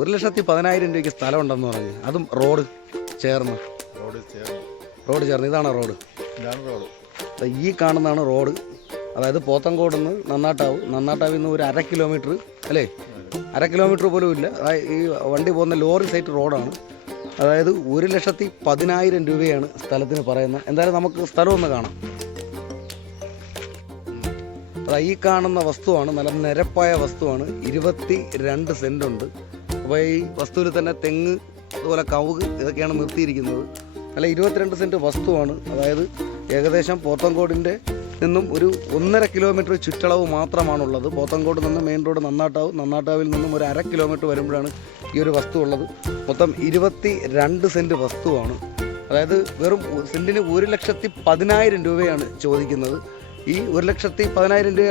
1,10,000 രൂപയ്ക്ക് സ്ഥലം ഉണ്ടെന്ന് പറഞ്ഞു. അതും റോഡ് ചേർന്ന്. ഇതാണ് റോഡ്. ഈ കാണുന്നതാണ് റോഡ്. അതായത് പോത്തങ്കോട് നിന്ന് നന്നാട്ടാവിൽ നിന്ന് ഒരു 1/2 കിലോമീറ്റർ അല്ലേ, 1/2 കിലോമീറ്റർ പോലും ഇല്ല. ഈ വണ്ടി പോകുന്ന ലോറി സൈറ്റ് റോഡാണ്. അതായത് 1,10,000 രൂപയാണ് സ്ഥലത്തിന് പറയുന്നത്. എന്തായാലും നമുക്ക് സ്ഥലം ഒന്ന് കാണാം. ഈ കാണുന്ന വസ്തുവാണ്, നല്ല നിരപ്പായ വസ്തുവാണ്. 22 സെന്റ് ഉണ്ട്. അപ്പോൾ ഈ വസ്തുവിൽ തന്നെ തെങ്ങ്, അതുപോലെ കവുക് ഇതൊക്കെയാണ് നിർത്തിയിരിക്കുന്നത്. നല്ല 22 സെന്റ് വസ്തുവാണ്. അതായത് ഏകദേശം പോത്തങ്കോടിൻ്റെ നിന്നും ഒരു 1.5 കിലോമീറ്റർ ചുറ്റളവ് മാത്രമാണുള്ളത്. പോത്തങ്കോട് നിന്ന് മെയിൻ റോഡ് നന്നാട്ടാവിൽ നിന്നും ഒരു 1/2 കിലോമീറ്റർ വരുമ്പോഴാണ് ഈ ഒരു വസ്തു ഉള്ളത്. മൊത്തം 22 സെന്റ് വസ്തുവാണ്. അതായത് വെറും സെന്റിന് 1,10,000 രൂപയാണ് ചോദിക്കുന്നത്. ഈ 1,10,000 രൂപ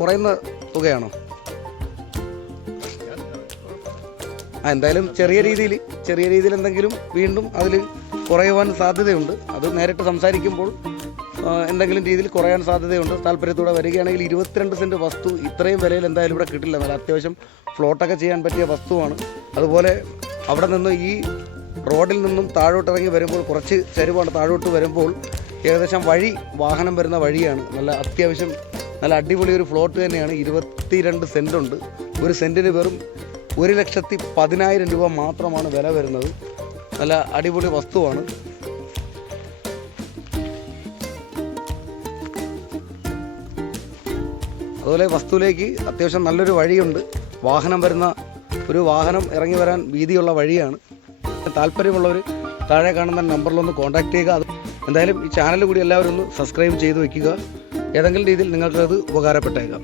കുറയുന്ന തുകയാണോ? എന്തായാലും ചെറിയ രീതിയിൽ എന്തെങ്കിലും വീണ്ടും അതിൽ കുറയുവാൻ സാധ്യതയുണ്ട്. അത് നേരിട്ട് സംസാരിക്കുമ്പോൾ എന്തെങ്കിലും രീതിയിൽ കുറയാൻ സാധ്യതയുണ്ട്. താല്പര്യത്തോടെ വരികയാണെങ്കിൽ 22 സെന്റ് വസ്തു ഇത്രയും വിലയിൽ എന്തായാലും ഇവിടെ കിട്ടില്ല. എന്നാൽ അത്യാവശ്യം ഫ്ലോട്ടൊക്കെ ചെയ്യാൻ പറ്റിയ വസ്തുവാണ്. അതുപോലെ അവിടെ നിന്ന് ഈ റോഡിൽ നിന്നും താഴോട്ടിറങ്ങി വരുമ്പോൾ കുറച്ച് ചരിവാണ്. താഴോട്ട് വരുമ്പോൾ ഏകദേശം വാഹനം വരുന്ന വഴിയാണ്. അത്യാവശ്യം നല്ല അടിപൊളി ഒരു ഫ്ലോട്ട് തന്നെയാണ്. 22 സെന്റ് ഉണ്ട്. ഒരു സെന്റിന് വെറും 1,10,000 രൂപ മാത്രമാണ് വില വരുന്നത്. നല്ല അടിപൊളി വസ്തുവാണ്. അതുപോലെ വസ്തുവിലേക്ക് അത്യാവശ്യം നല്ലൊരു വഴിയുണ്ട്. വാഹനം ഇറങ്ങി വരാൻ വീതിയുള്ള വഴിയാണ്. താല്പര്യമുള്ളവർ താഴെ കാണുന്ന നമ്പറിലൊന്ന് കോൺടാക്ട് ചെയ്യുക. എന്തായാലും ഈ ചാനൽ കൂടി എല്ലാവരും ഒന്ന് സബ്സ്ക്രൈബ് ചെയ്ത് വയ്ക്കുക. ഏതെങ്കിലും രീതിയിൽ നിങ്ങൾക്കത് ഉപകാരപ്പെട്ടേക്കാം.